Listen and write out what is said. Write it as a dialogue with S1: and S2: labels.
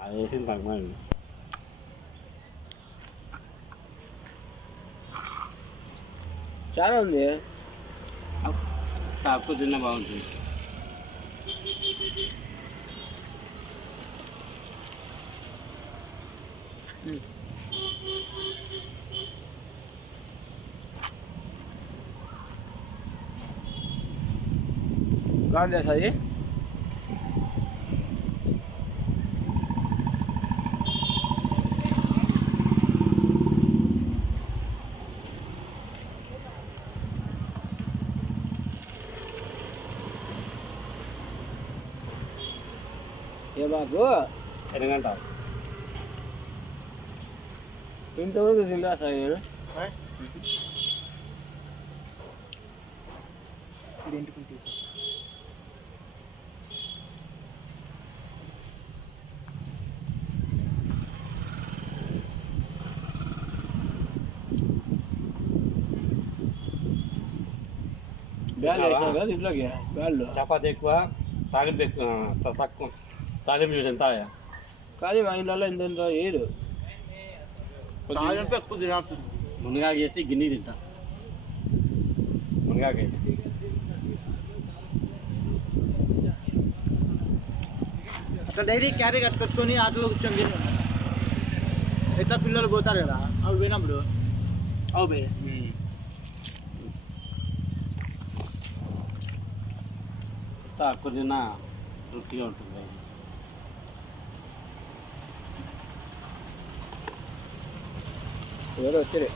S1: అది వేసింది తగ్గమండి
S2: చాలా ఉంది
S1: తక్కువ తిన్నా బాగుంటుంది.
S2: బాగుంది అది ఏ బాబు?
S1: ఎనగంట
S2: ఇంతవరకు తింటా సార్ నేను బ్యాల్ వేసినా కదా ఇంట్లోకి? బ్యాళ్ళు.
S1: చపాతి ఎక్కువ తాలింపు ఎక్కువ త- తక్కువ. తాలింపు చూసి ఎంత ఆయా?
S2: కానీ మా ఇంట్లో ఇంత ఇంత వేయరు
S3: తాలింపు ఎక్కువ తినాల్సి
S1: మునగాకు చేసి గిన్నె తింటా మునగాకు అయితే
S3: అట్లా డైరీ క్యారీ కట్టుకొని ఆటలో కూర్చొని తిను ఎట్లా పిల్లలు పోతారు కదా అవి పోయినప్పుడు అవు బే
S1: తక్కువ తిన్నా తృప్తిగా ఉంటుంది
S2: やて
S3: うやって。